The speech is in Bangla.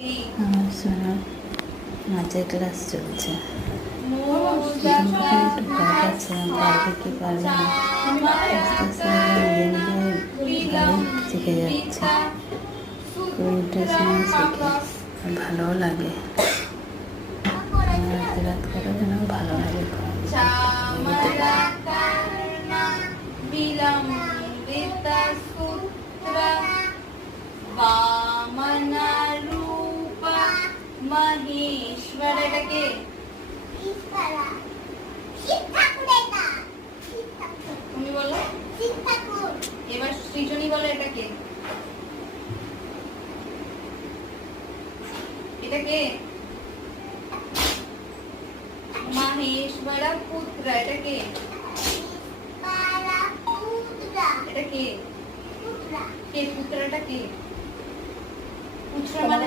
আমার সোনার নাচের ক্লাস চলছে। একটু ভয় পাচ্ছে, পারবে কি পারবে না, আস্তে আস্তে নিজে নিজে শিখে যাচ্ছে। খুব ইন্টারেস্টিং শিখে, ভালোও লাগে। আমার রাত করার জন্য ভালো লাগে। মহেশ্বর, এটাকে তুমি বলো। এবার সৃজনী বলো, এটাকে এটাকে মহেশ্বর পুত্র, এটাকে এটাকে কে পুত্রটা কে? পুত্র মানে